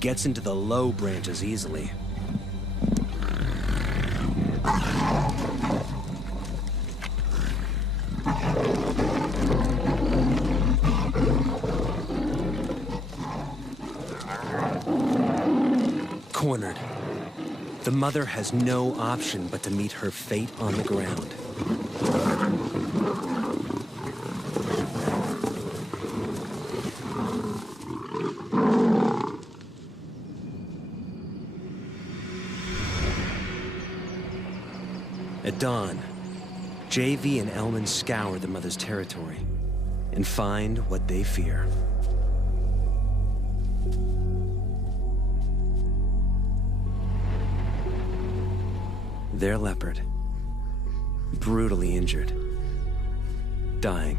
gets into the low branches easily. Cornered. The mother has no option but to meet her fate on the ground. At dawn, JV and Elman scour the mother's territory and find what they fear. Their leopard, brutally injured, dying.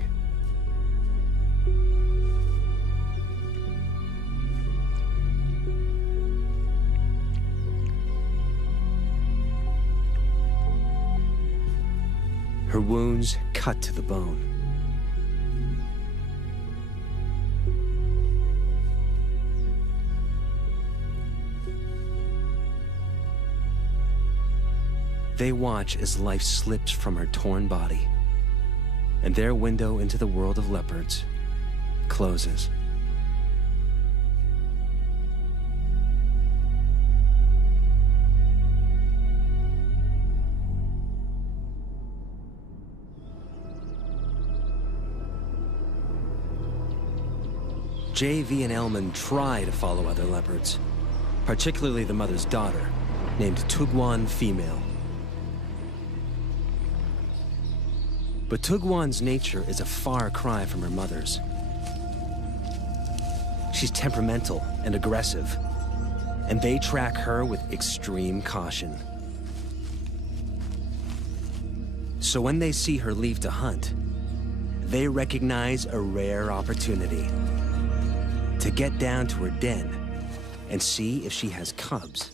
Her wounds cut to the bone. They watch as life slips from her torn body, and their window into the world of leopards closes. JV and Elman try to follow other leopards, particularly the mother's daughter, named Tugwan Female. But Tugwan's nature is a far cry from her mother's. She's temperamental and aggressive, and they track her with extreme caution. So when they see her leave to hunt, they recognize a rare opportunity to get down to her den and see if she has cubs.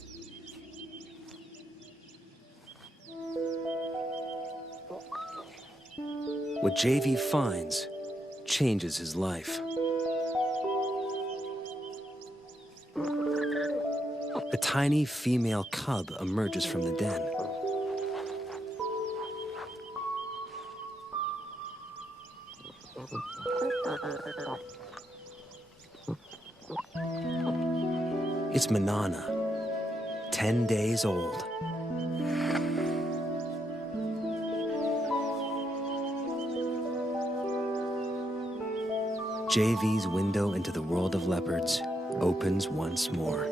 What JV finds changes his life. A tiny female cub emerges from the den. It's Manana, 10 days old. JV's window into the world of leopards opens once more.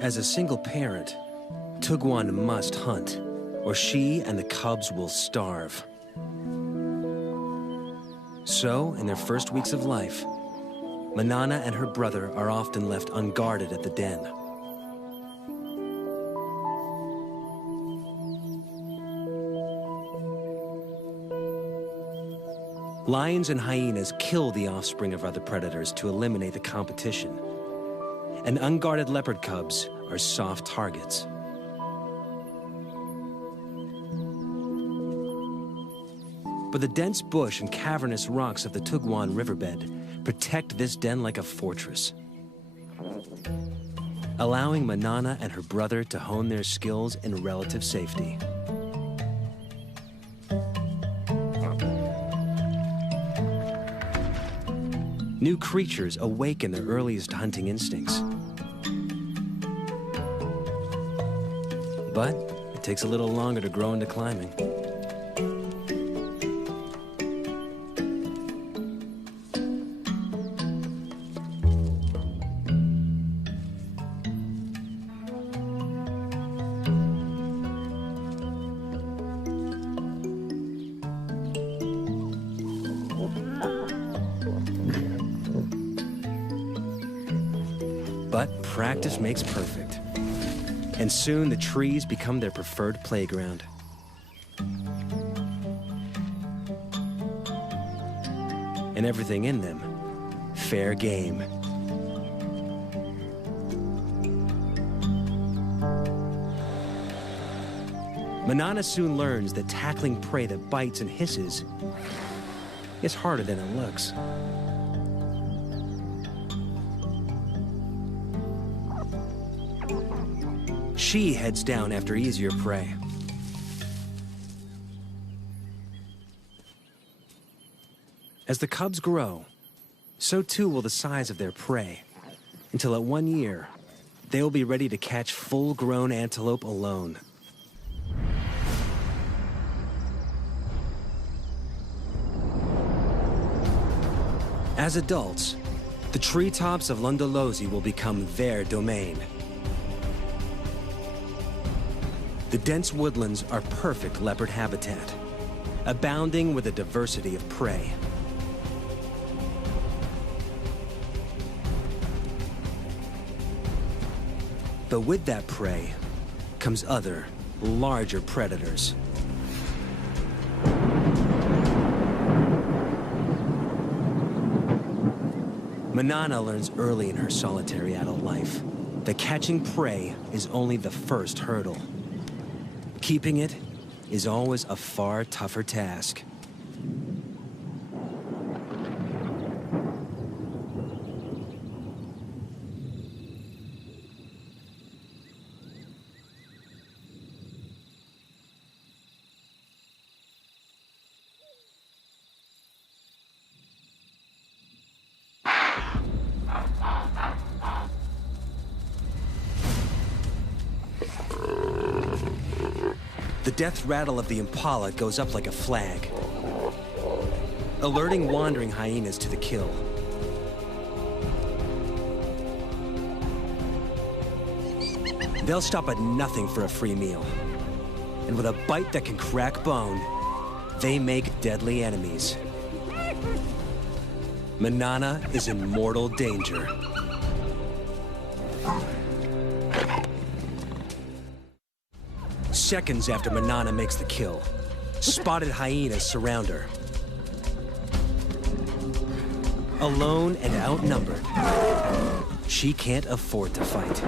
As a single parent, Tugwan must hunt, or she and the cubs will starve. So, in their first weeks of life, Manana and her brother are often left unguarded at the den. Lions and hyenas kill the offspring of other predators to eliminate the competition, and unguarded leopard cubs are soft targets. But the dense bush and cavernous rocks of the Tugwan riverbed protect this den like a fortress, allowing Manana and her brother to hone their skills in relative safety. New creatures awaken their earliest hunting instincts. But it takes a little longer to grow into climbing. But practice makes perfect. And soon the trees become their preferred playground. And everything in them, fair game. Manana soon learns that tackling prey that bites and hisses is harder than it looks. She heads down after easier prey. As the cubs grow, so too will the size of their prey, until at 1 year, they will be ready to catch full-grown antelope alone. As adults, the treetops of Londolozi will become their domain. The dense woodlands are perfect leopard habitat, abounding with a diversity of prey. But with that prey comes other, larger predators. Manana learns early in her solitary adult life that catching prey is only the first hurdle. Keeping it is always a far tougher task. The death rattle of the impala goes up like a flag, alerting wandering hyenas to the kill. They'll stop at nothing for a free meal. And with a bite that can crack bone, they make deadly enemies. Manana is in mortal danger. Seconds after Manana makes the kill, spotted hyenas surround her. Alone and outnumbered, she can't afford to fight.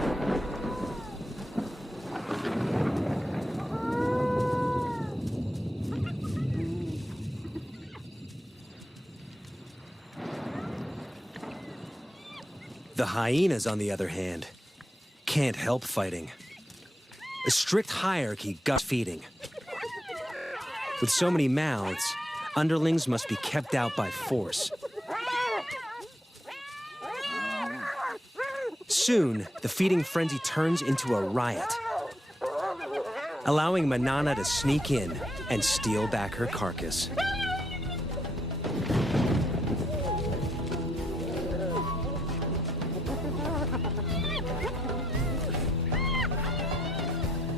The hyenas, on the other hand, can't help fighting. A strict hierarchy guts feeding. With so many mouths, underlings must be kept out by force. Soon, the feeding frenzy turns into a riot, allowing Manana to sneak in and steal back her carcass.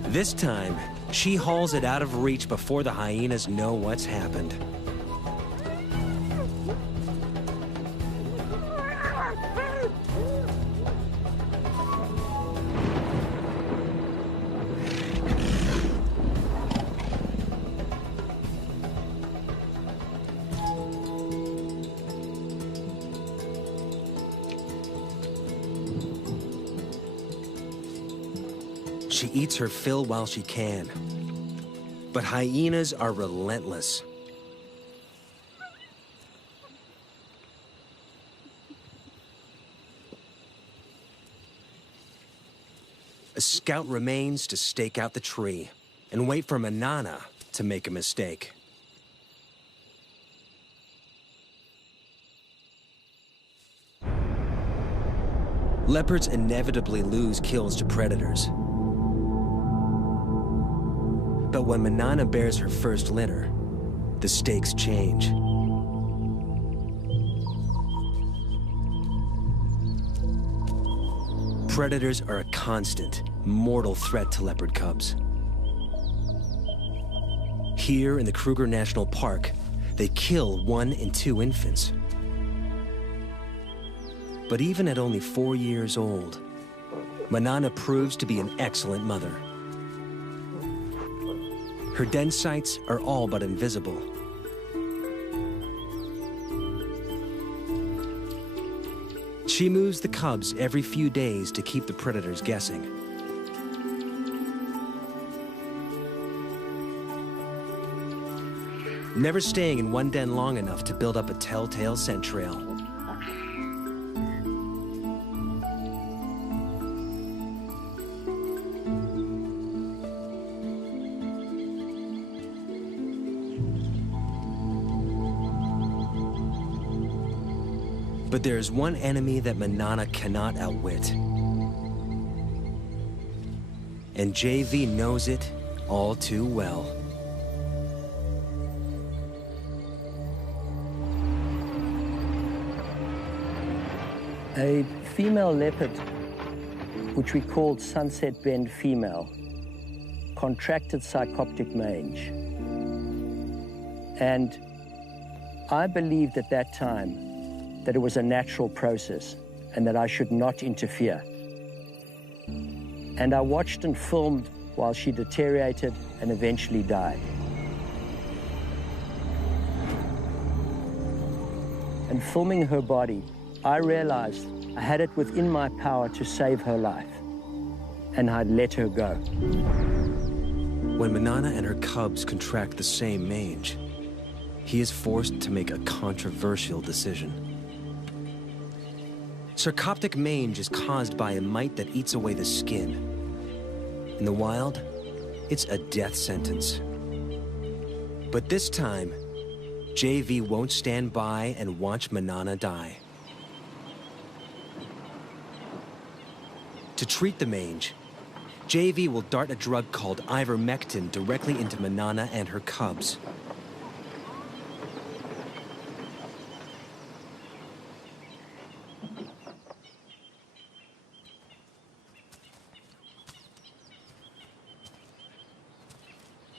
This time, she hauls it out of reach before the hyenas know what's happened. She eats her fill while she can. But hyenas are relentless. A scout remains to stake out the tree and wait for Manana to make a mistake. Leopards inevitably lose kills to predators. But when Manana bears her first litter, the stakes change. Predators are a constant, mortal threat to leopard cubs. Here in the Kruger National Park, they kill 1 in 2 infants. But even at only 4 years old, Manana proves to be an excellent mother. Her den sites are all but invisible. She moves the cubs every few days to keep the predators guessing. Never staying in one den long enough to build up a telltale scent trail. But there is one enemy that Manana cannot outwit. And JV knows it all too well. A female leopard, which we called Sunset Bend female, contracted psychoptic mange. And I believed at that time that it was a natural process and that I should not interfere. And I watched and filmed while she deteriorated and eventually died. And filming her body, I realized I had it within my power to save her life, and I'd let her go. When Manana and her cubs contract the same mange, he is forced to make a controversial decision. Sarcoptic mange is caused by a mite that eats away the skin. In the wild, it's a death sentence. But this time, JV won't stand by and watch Manana die. To treat the mange, JV will dart a drug called ivermectin directly into Manana and her cubs.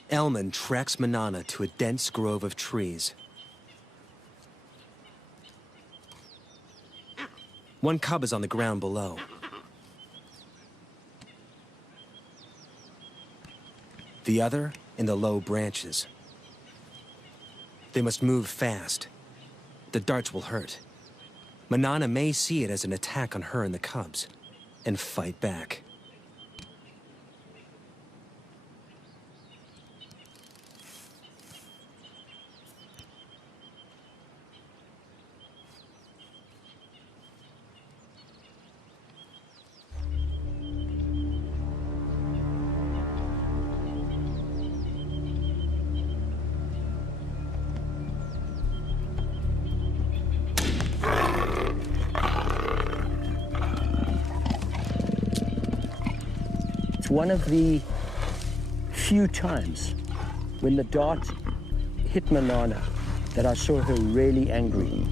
Elman tracks Manana to a dense grove of trees. One cub is on the ground below. The other in the low branches. They must move fast. The darts will hurt. Manana may see it as an attack on her and the cubs, and fight back. It's one of the few times when the dart hit Manana that I saw her really angry.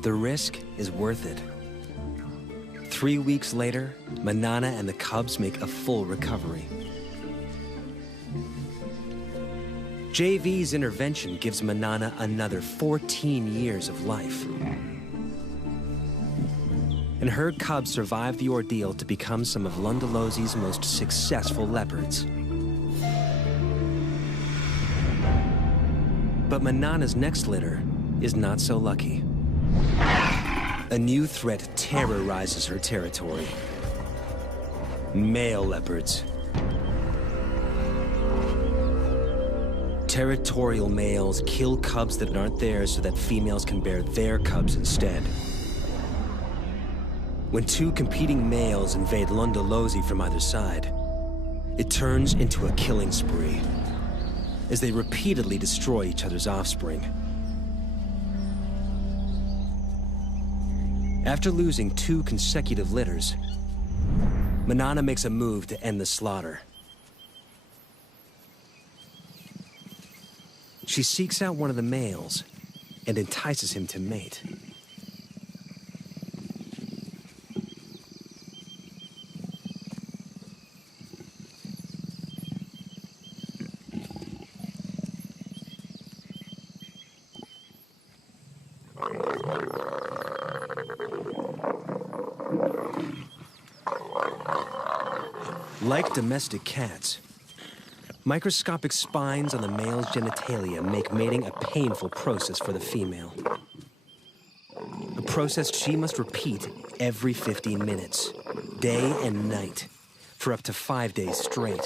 The risk is worth it. 3 weeks later, Manana and the cubs make a full recovery. JV's intervention gives Manana another 14 years of life. And her cubs survive the ordeal to become some of Lundalosi's most successful leopards. But Manana's next litter is not so lucky. A new threat terrorizes her territory. Male leopards. Territorial males kill cubs that aren't theirs so that females can bear their cubs instead. When two competing males invade Lundalosi from either side, it turns into a killing spree, as they repeatedly destroy each other's offspring. After losing 2 consecutive litters, Manana makes a move to end the slaughter. She seeks out one of the males and entices him to mate. Like domestic cats, microscopic spines on the male's genitalia make mating a painful process for the female. A process she must repeat every 15 minutes, day and night, for up to 5 days straight.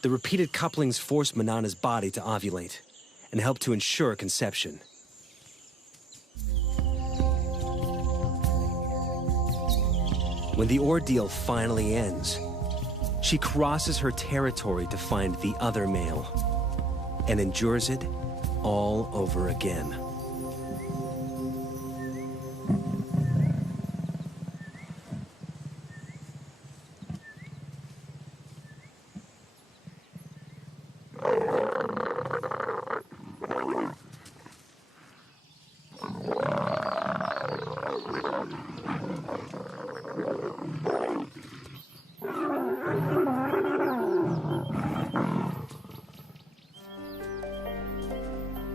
The repeated couplings force Manana's body to ovulate and help to ensure conception. When the ordeal finally ends, she crosses her territory to find the other male and endures it all over again.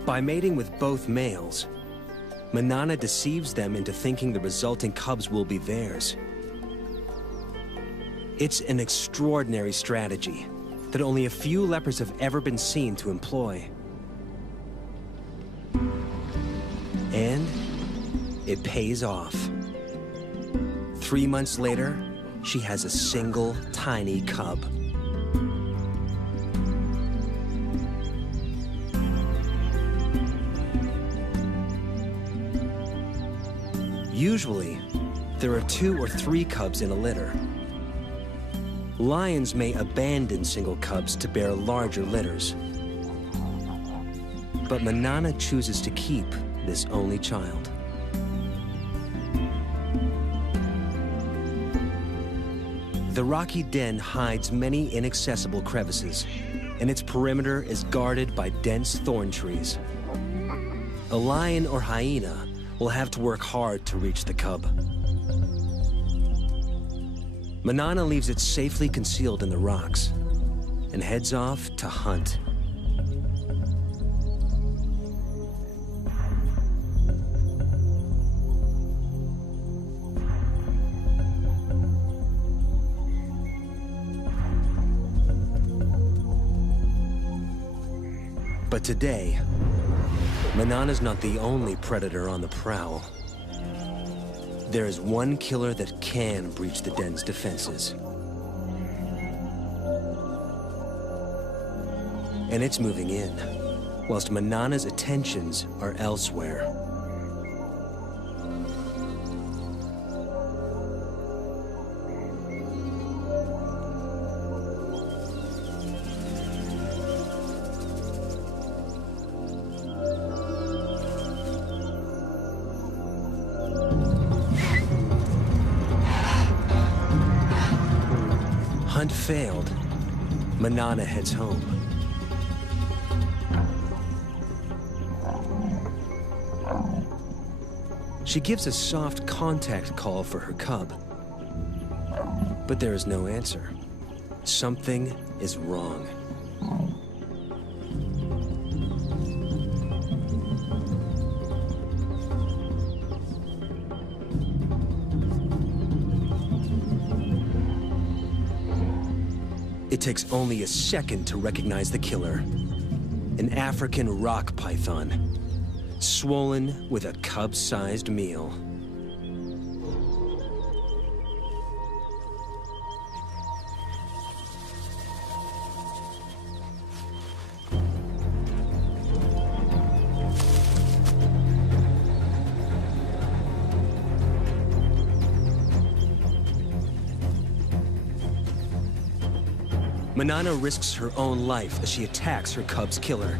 By mating with both males, Manana deceives them into thinking the resulting cubs will be theirs. It's an extraordinary strategy that only a few leopards have ever been seen to employ. And it pays off. 3 months later, she has a single tiny cub. Usually, there are 2 or 3 cubs in a litter. Lions may abandon single cubs to bear larger litters. But Manana chooses to keep this only child. The rocky den hides many inaccessible crevices, and its perimeter is guarded by dense thorn trees. A lion or hyena will have to work hard to reach the cub. Manana leaves it safely concealed in the rocks and heads off to hunt. But today, Manana's not the only predator on the prowl. There is one killer that can breach the den's defenses. And it's moving in, whilst Manana's attentions are elsewhere. Hunt failed, Manana heads home. She gives a soft contact call for her cub, but there is no answer. Something is wrong. It takes only a second to recognize the killer. An African rock python, swollen with a cub-sized meal. Manana risks her own life as she attacks her cub's killer.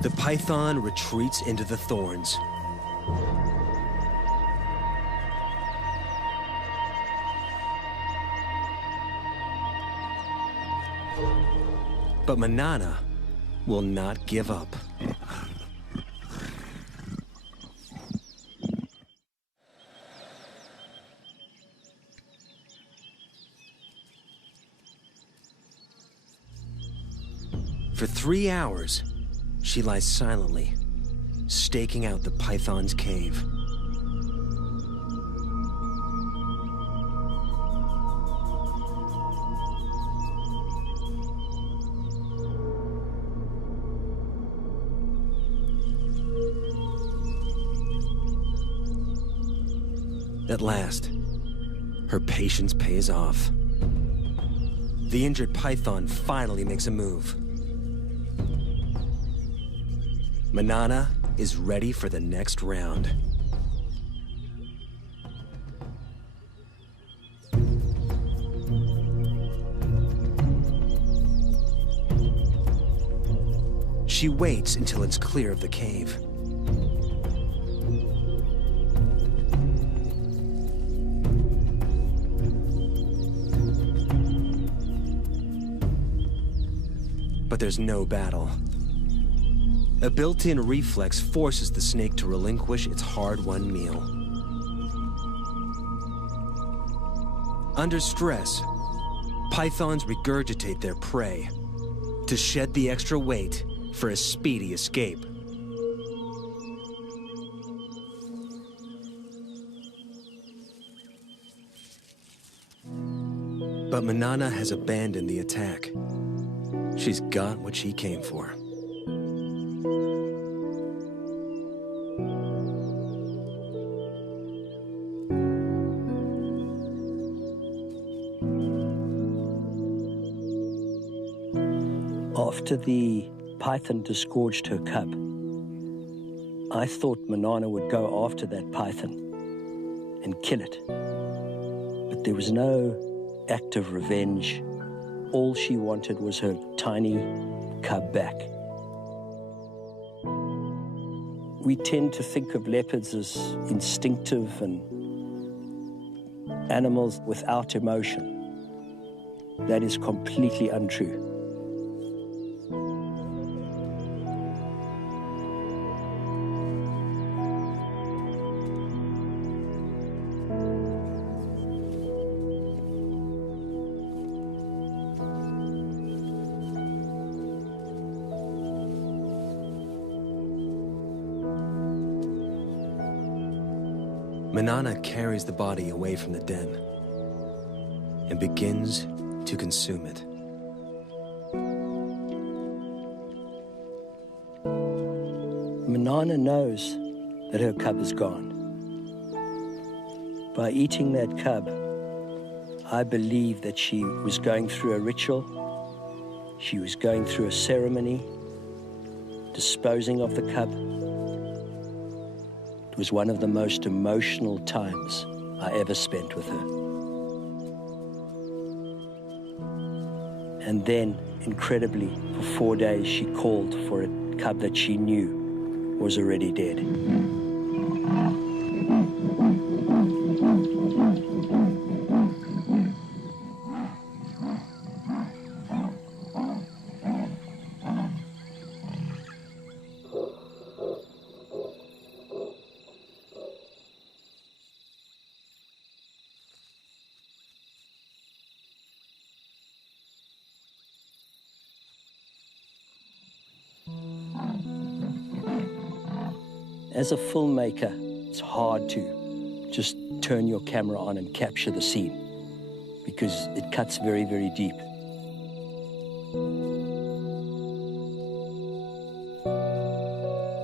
The python retreats into the thorns. But Manana will not give up. For 3 hours, she lies silently, staking out the python's cave. At last, her patience pays off. The injured python finally makes a move. Manana is ready for the next round. She waits until it's clear of the cave. But there's no battle. A built-in reflex forces the snake to relinquish its hard-won meal. Under stress, pythons regurgitate their prey to shed the extra weight for a speedy escape. But Manana has abandoned the attack. She's got what she came for. After the python disgorged her cub, I thought Manana would go after that python and kill it. But there was no act of revenge. All she wanted was her tiny cub back. We tend to think of leopards as instinctive and animals without emotion. That is completely untrue. Manana carries the body away from the den and begins to consume it. Manana knows that her cub is gone. By eating that cub, I believe that she was going through a ritual, she was going through a ceremony, disposing of the cub. It was one of the most emotional times I ever spent with her. And then, incredibly, for 4 days, she called for a cub that she knew was already dead. As a filmmaker, it's hard to just turn your camera on and capture the scene because it cuts very, very deep.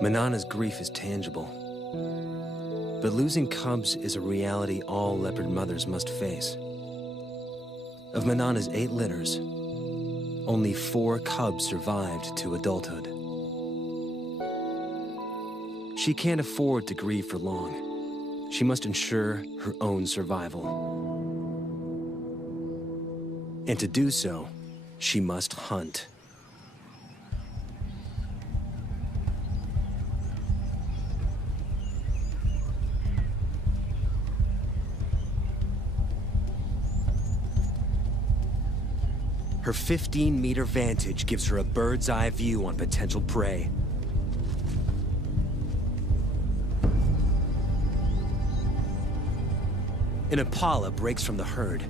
Manana's grief is tangible, but losing cubs is a reality all leopard mothers must face. Of Manana's 8 litters, only 4 cubs survived to adulthood. She can't afford to grieve for long. She must ensure her own survival. And to do so, she must hunt. Her 15-meter vantage gives her a bird's-eye view on potential prey. An impala breaks from the herd.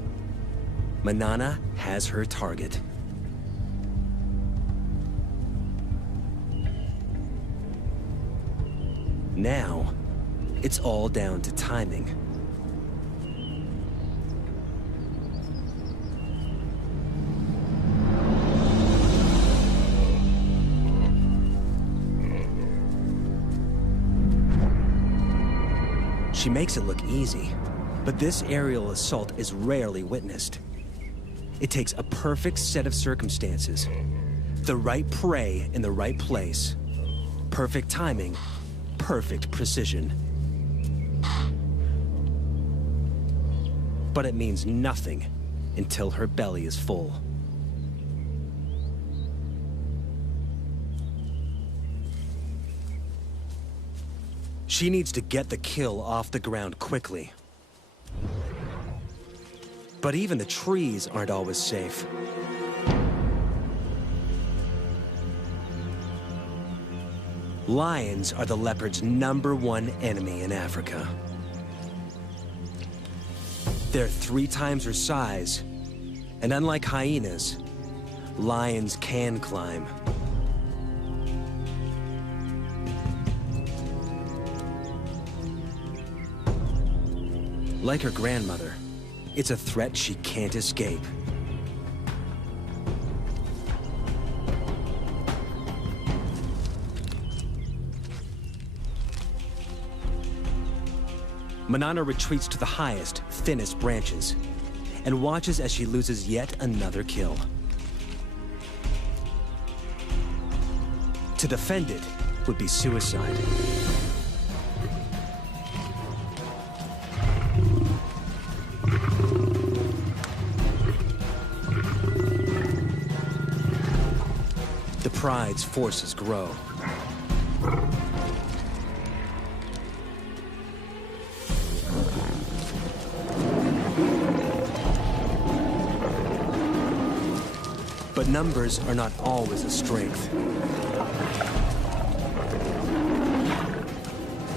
Manana has her target. Now, it's all down to timing. She makes it look easy, but this aerial assault is rarely witnessed. It takes a perfect set of circumstances, the right prey in the right place, perfect timing, perfect precision. But it means nothing until her belly is full. She needs to get the kill off the ground quickly. But even the trees aren't always safe. Lions are the leopard's #1 enemy in Africa. They're 3 times her size, and unlike hyenas, lions can climb. Like her grandmother, it's a threat she can't escape. Manana retreats to the highest, thinnest branches, and watches as she loses yet another kill. To defend it would be suicide. The pride's forces grow. But numbers are not always a strength.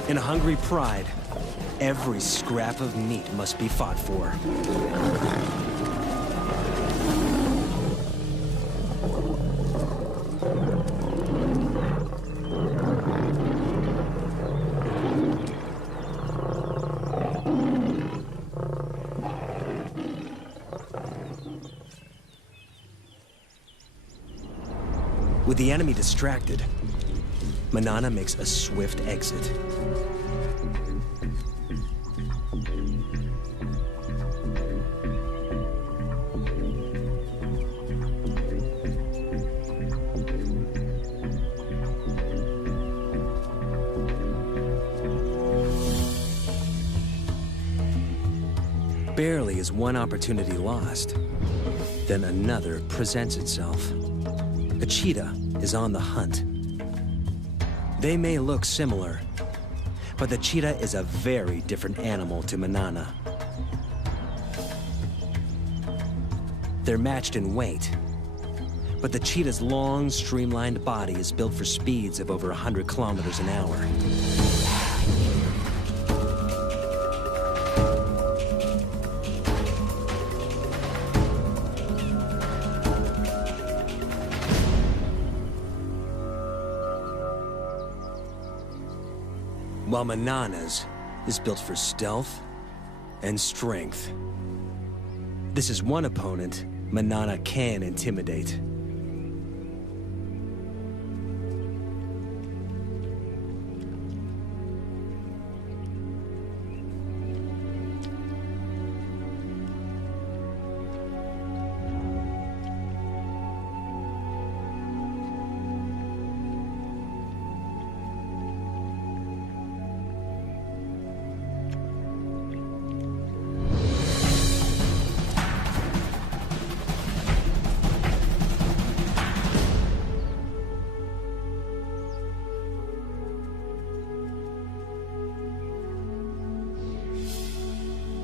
In a hungry pride, every scrap of meat must be fought for. With the enemy distracted, Manana makes a swift exit. Barely is one opportunity lost, then another presents itself. A cheetah is on the hunt. They may look similar, but the cheetah is a very different animal to Manana. They're matched in weight, but the cheetah's long, streamlined body is built for speeds of over 100 kilometers an hour. While Manana's is built for stealth and strength. This is one opponent Manana can intimidate.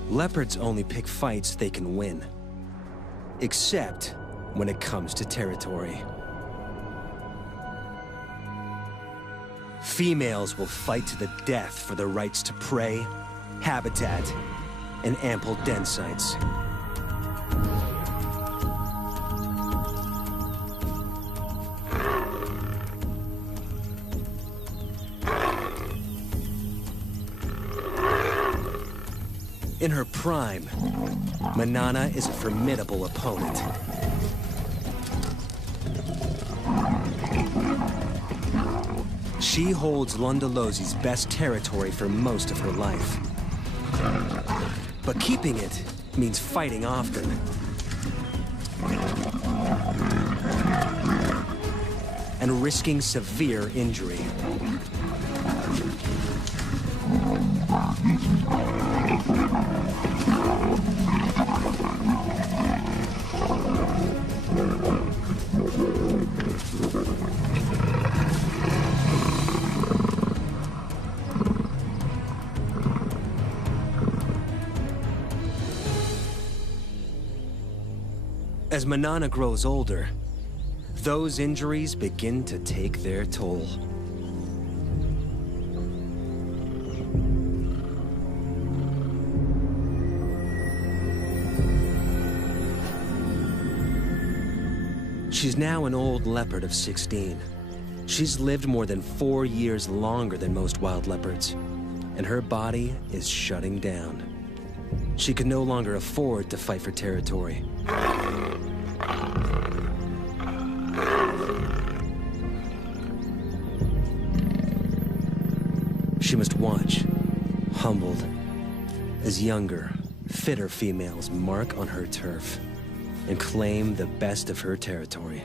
Leopards only pick fights they can win, except when it comes to territory. Females will fight to the death for the rights to prey, habitat, and ample den sites. In her prime, Manana is a formidable opponent. She holds Londolosi's best territory for most of her life. But keeping it means fighting often. And risking severe injury. As Manana grows older, those injuries begin to take their toll. She's now an old leopard of 16. She's lived more than 4 years longer than most wild leopards, and her body is shutting down. She can no longer afford to fight for territory. She must watch, humbled, as younger, fitter females mark on her turf and claim the best of her territory.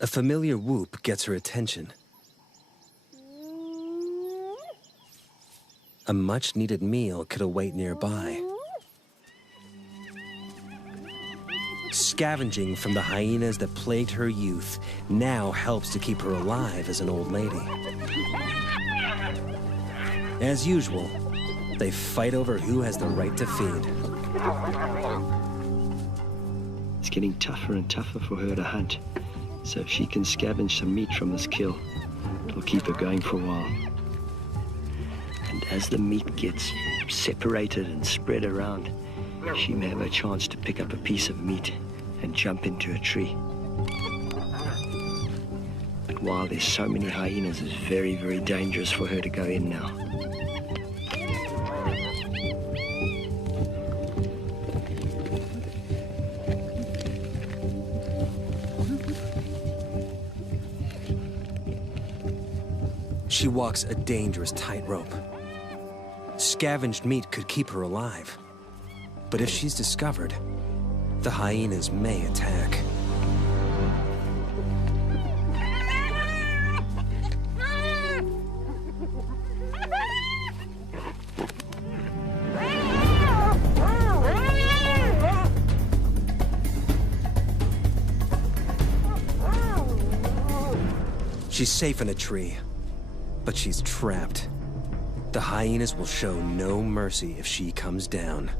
A familiar whoop gets her attention. A much-needed meal could await nearby. Scavenging from the hyenas that plagued her youth now helps to keep her alive as an old lady. As usual, they fight over who has the right to feed. It's getting tougher and tougher for her to hunt. So if she can scavenge some meat from this kill, it'll keep her going for a while. And as the meat gets separated and spread around, she may have a chance to pick up a piece of meat and jump into a tree. But while there's so many hyenas, it's very, very dangerous for her to go in now. She walks a dangerous tightrope. Scavenged meat could keep her alive. But if she's discovered, the hyenas may attack. She's safe in a tree. But she's trapped. The hyenas will show no mercy if she comes down.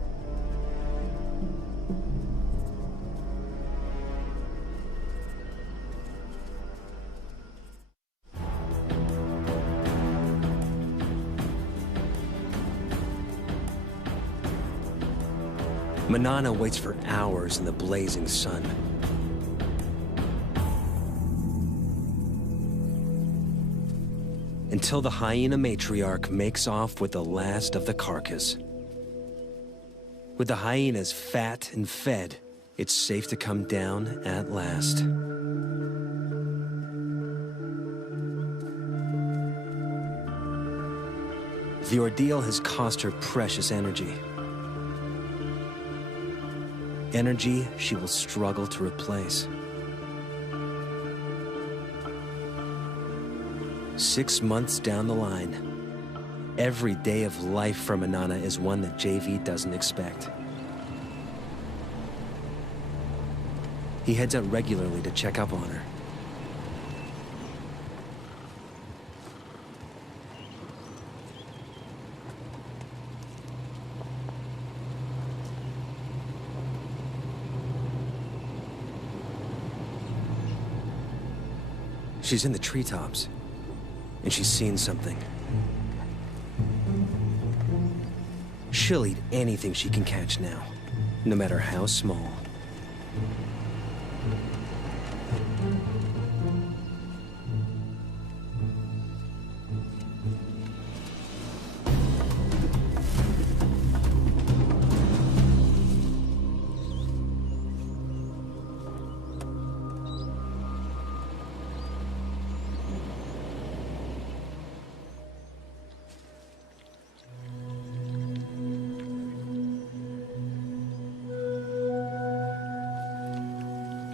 Manana waits for hours in the blazing sun. Until the hyena matriarch makes off with the last of the carcass. With the hyenas fat and fed, it's safe to come down at last. The ordeal has cost her precious energy. Energy she will struggle to replace. 6 months down the line, every day of life for Manana is one that JV doesn't expect. He heads out regularly to check up on her. She's in the treetops, and she's seen something. She'll eat anything she can catch now, no matter how small.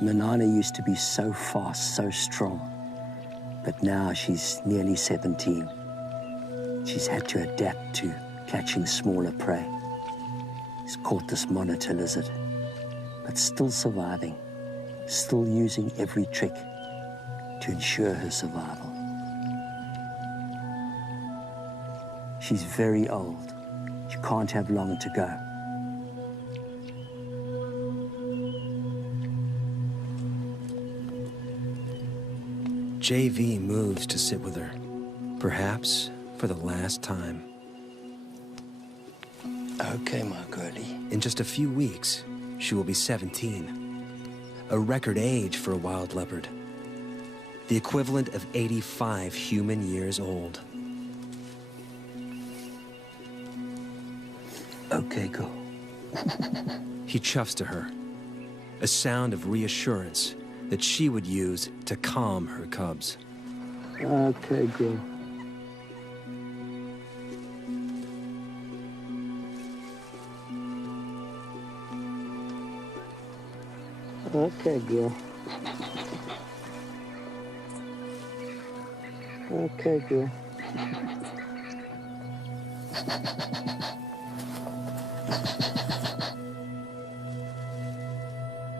Manana used to be so fast, so strong, but now she's nearly 17. She's had to adapt to catching smaller prey. She's caught this monitor lizard, but still surviving, still using every trick to ensure her survival. She's very old. She can't have long to go. JV moves to sit with her, perhaps for the last time. Okay, my girlie. In just a few weeks, she will be 17, a record age for a wild leopard, the equivalent of 85 human years old. Okay, go. He chuffs to her, a sound of reassurance that she would use to calm her cubs. Okay, girl. Okay, girl. Okay, girl.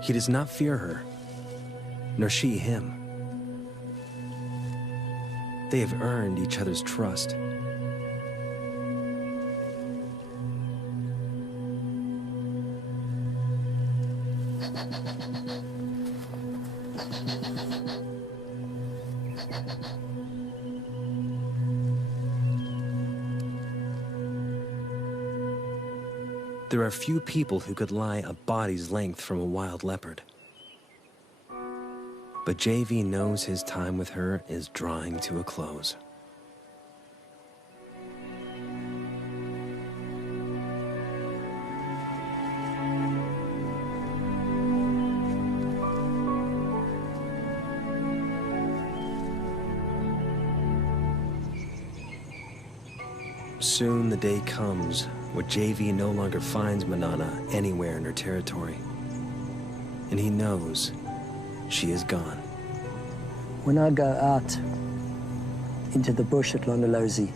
He does not fear her, nor she him. They have earned each other's trust. There are few people who could lie a body's length from a wild leopard. But JV knows his time with her is drawing to a close. Soon the day comes where JV no longer finds Manana anywhere in her territory. And he knows she is gone. When I go out into the bush at Londolozi,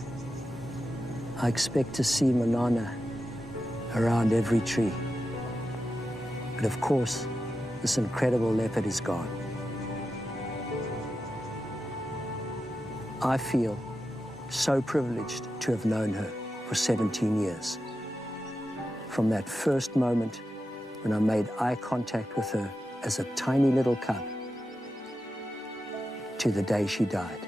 I expect to see Manana around every tree. But of course, this incredible leopard is gone. I feel so privileged to have known her for 17 years. From that first moment when I made eye contact with her as a tiny little cub to the day she died.